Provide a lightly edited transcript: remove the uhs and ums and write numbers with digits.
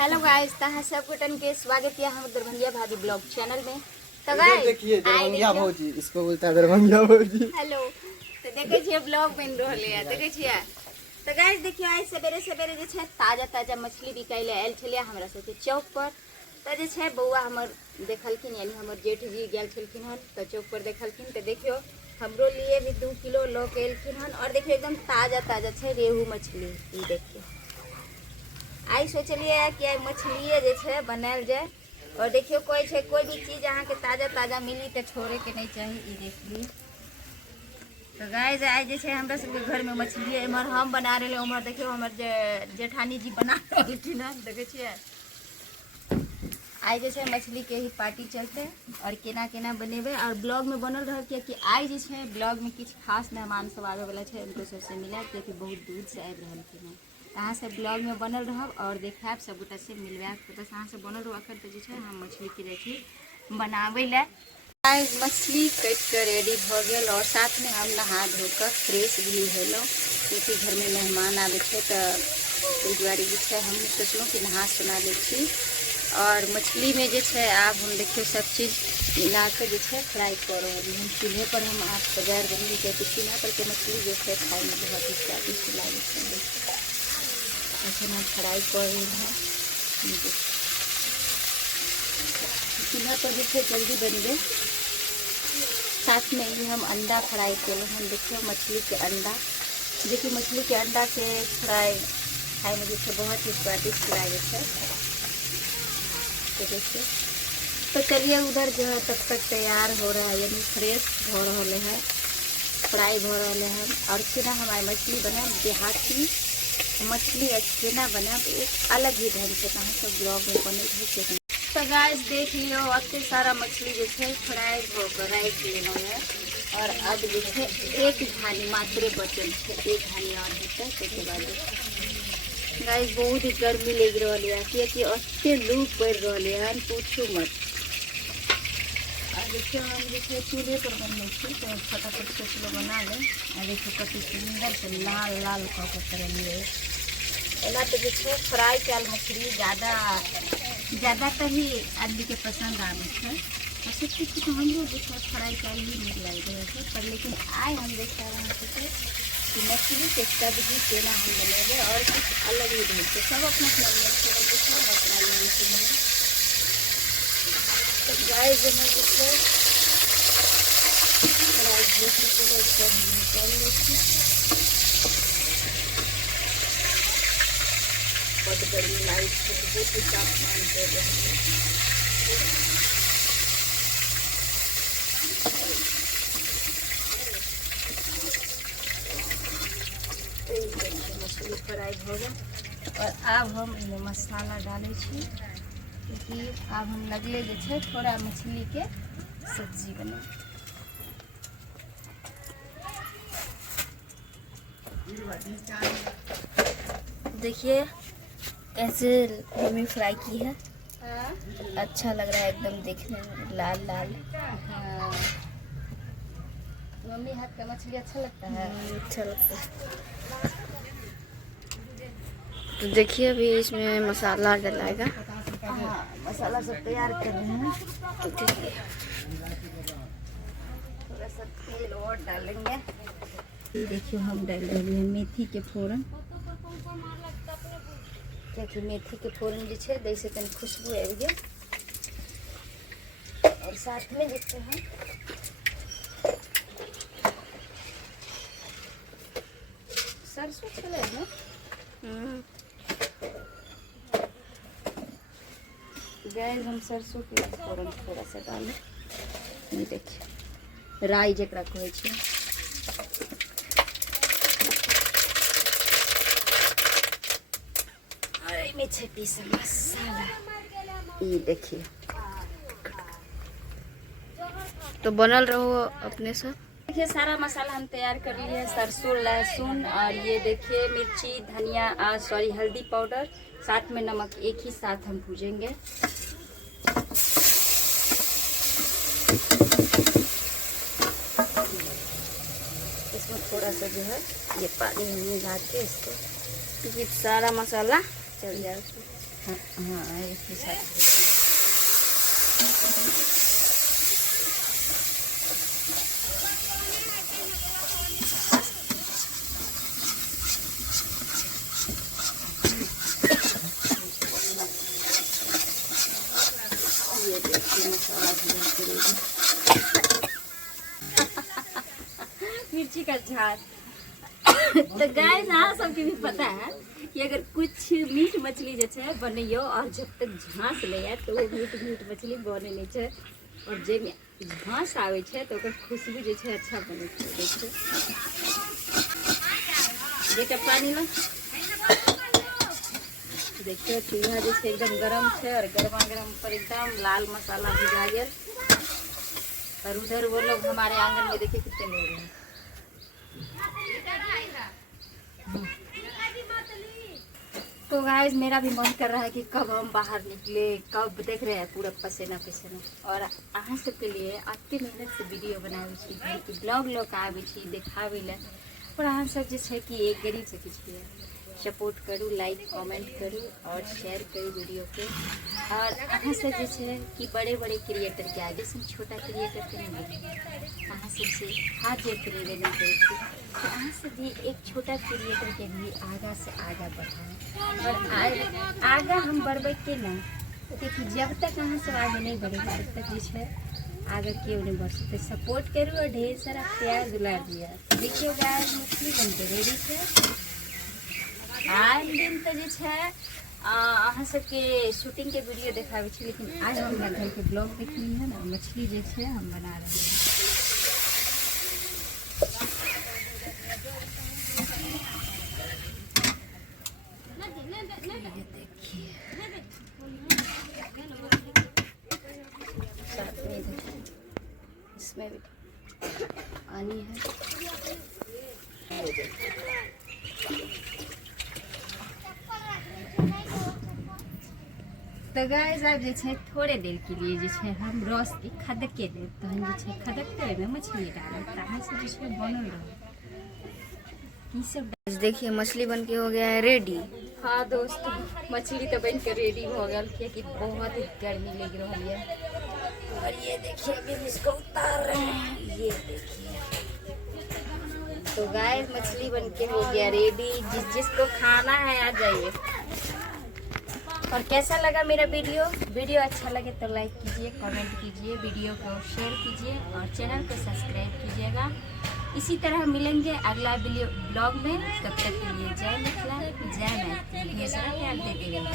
Hello guys, तहाँ सब कुटन के स्वागत है हम दरभंगिया भाभी ब्लॉग चैनल में। तो गाइस देखिए दरभंगिया भौजी, इसको बोलता है दरभंगिया भौजी। हेलो, तो देखे छिए ब्लॉग बन रहले है, देखे छिए। तो गाइस देखियो आज सवेरे सवेरे जे छै ताजा ताजा मछली बिकाइले आयल छलिए हमरा सबके चौक पर। तो जे छै बौआ हमर देखलखिन, यानी हमर जेठ जी गेल छलखिन हन तो चौक पर देखलखिन। तो देखियो हमरो लिए भी 2 किलो लो के एलखिन हन और देखियो एकदम ताजा ताजा छै रेहू मछली। ई देखियो आई सोचलिए कि आई मछलिए जे छै बनायल जाए। और देखियो कोई छै कोई भी चीज अहाँ के ताजा ताजा मिली तो छोड़े के नहीं चाहिए। ई देखिए तो गाइस आज जे छै हमरा सबके घर में मछली एमहर हम बना रहे, उमहर देखियो हमर जेठानी जी बना रहलखिन हन। देखे छिए आज जे छै मछली के ही पार्टी चलते और केना केना बनेबे और ब्लॉग में बनल रह कि आज जे छै ब्लॉग में किछ खास मेहमान सब आवे वाला छै, उनको सबसे मिला क्योंकि बहुत दूर से आबि रहलखिन हन। अहाँ से ब्लॉग में बनल रहब और देखाब सबगोटा से मिलवाब। तो बस अहाँ से बनल रहो। अखन तो जे छै हम मछली के रेखी बनावे ला मछली कट कर रेडी भ गेल और साथ में हम नहा धोकर फ्रेश भी होलो क्योंकि घर में मेहमान आवे छे। तो ताहि दुआरे जे छै हम सोचलहुँ कि नहा सुना लै छी। और मछली में जे छै आब हम देखियो सब चीज मिला के जे छै फ्राई कर रही हूँ। चूल्हे पर हम आप बगैर बनी क्योंकि चूल्हा पर के मछली जो है खाए में बहुत ही स्वादिष्ट लगे छै। ऐसे हम फ्राई कर रही हूँ। चूल्हा पर जो है जल्दी बन गए। साथ में ही हम अंडा फ्राई कर हम देखिए मछली के अंडा। देखिए मछली के अंडा के फ्राई खाए में जो है बहुत ही स्वादिष्ट लगे है। तो देखिए तो चलिए उधर जो है तब तक तैयार हो रहा है, यानी फ्रेश हो रहा है, फ्राई हो रहा है। और केना हमारी मछली बना देहाती मछली केना बना एक अलग ही ढंग से कहाँ सब ब्लॉग में बने थे। तो गाइस देख लियो अत्ते सारा मछली जो है फ्राई होकर राख लेना है। और अब जो है एक घानी मात्र बचल है, एक घानी और होता है। बाद गाइस बहुत ही गर्मी लग रही है क्योंकि अत्ते लू पड़ रही है, पूछू मत। और देखियो हम जैसे चूल्हे पर बनने छी तो फटाफट से चूल्हा बना लें। और देखियो कति सुंदर से लाल लाल कर कर लिए एना तो जो है फ्राई कैल मछली ज़्यादा तो ही आदमी के पसंद आवे है। और सब कुछ तो हमरो जो है फ्राई कैल ही नीक लग रहे थे। पर लेकिन आज हम देख रहे हैं कि मछली के सब्जी केना हम बनेंगे और कुछ अलग ही ढंग से सब अपना अपना नियम से अपना नियम से। तो गाय जो है जिससे फ्राई निकाल लेती बहुत गर्मी लाइट बहुत ही तापमान पे मछली फ्राई हो गया। और अब हम इनमें मसाला डाले छी क्योंकि अब हम लगले जो है थोड़ा मछली के सब्जी बने। देखिए कैसे मम्मी फ्राई की है। अच्छा लग रहा है एकदम देखने में, लाल लाल। हाँ मम्मी हाथ का मछली अच्छा लगता है। अच्छा लगता है। तो देखिए अभी इसमें मसाला डलाएगा। हाँ मसाला सब तैयार कर रहे हैं। तो देखिए थोड़ा सा तेल और डालेंगे। देखियो हम डाल रहे हैं मेथी के फोरन क्योंकि मेथी के फोरन जो है जैसे तनी खुशबू आ गया। और साथ में देखते हैं सरसों चले ना। गैस हम सरसों के फोरन थोड़ा सा डालें। ये देखिए राई जकरा कहै छै। में पीसा मसाला ये देखिए। तो बनल रहो अपने सब। देखिए सारा मसाला हम तैयार कर लिए, सरसों लहसुन और ये देखिए मिर्ची धनिया सॉरी हल्दी पाउडर साथ में नमक एक ही साथ हम भूजेंगे। इसमें थोड़ा सा जो है ये पानी मिला के इसको क्योंकि सारा मसाला चल जाए उसमें। हाँ इसके साथ ये देखिए मसाला भुना के रेडी। मिर्ची का झाग। तो गाइस अहाँ सबके भी पता है कि अगर कुछ मीट मछली जे छै बनैयो और जब तक झाँस नहीं है तो वो मीट मछली बने नहीं छै, और जेमे झाँस आवे छै तो ओकर खुशबू जे छै अच्छा बने छै। देखियो बेटा पानी लो। देखियो चूल्हा जे छै एकदम गरम छै और गरमा गरम पर एकदम लाल मसाला भुजा गेल। और उधर वो लोग हमारे आंगन में देखिए कितने लोग हैं। तो गाइस मेरा भी मन कर रहा है कि कब हम बाहर निकले, कब देख रहे हैं पूरा पसीना पसीना। और अहाँ सबके लिए अते मेहनत से वीडियो बनाबै छी, घर के ब्लॉग लोग आबै छी देखाबै ले, और अहाँ सब जे छै कि एक गरीब से किछु भी सपोर्ट करू, लाइक कमेंट करू और शेयर करू वीडियो के। और अहाँ सब जे छै कि बड़े बड़े क्रिएटर के आगे से छोटा क्रिएटर के नहीं देखिए, अहाँ सबसे हाथ जोड़ के निवेदन करै छी कि अहाँ सब भी एक छोटा क्रिएटर के भी आगा से आगा बढ़ाएं। और आगा हम बढ़बै के ना, क्योंकि जब तक अहाँ सब आगे नहीं बढ़ेगा तब तक जे छै आगे क्यों नहीं बढ़ सकते। सपोर्ट करू और ढेर सारा प्यार दुलार दिया। देखियो गाइस मछली बनके रेडी छै। आज दिन तो जे छै अहाँ सबके शूटिंग के वीडियो देखाबै छी, लेकिन आज हमरा घर के ब्लॉग देखनी है ना, मछली जे छै हम बना रहे हैं। ये देखिए साथ में इसमें भी पानी है। तो गाइस अब जे छै थोड़े देर के लिए जे छै हम रस के खदके देब, तहन जे छै खदकते में मछली डालब, तहन से जे छै बनल रहे। ई सब देखिए मछली बन के हो गया है रेडी। हाँ दोस्तों मछली तो बन के रेडी हो गया, क्योंकि बहुत ही गर्मी लग रही है। और ये देखिए अभी इसको उतार रहे हैं, ये देखिए। तो गाइस मछली बन के हो गया रेडी, जिसको खाना है आ जाइए। और कैसा लगा मेरा वीडियो अच्छा लगे तो लाइक कीजिए, कमेंट कीजिए, वीडियो को शेयर कीजिए और चैनल को सब्सक्राइब कीजिएगा। इसी तरह मिलेंगे अगला ब्लॉग में, तब तक के लिए जय मिथिला, जय मैथिली, ढेर सारा प्यार देते रहिए।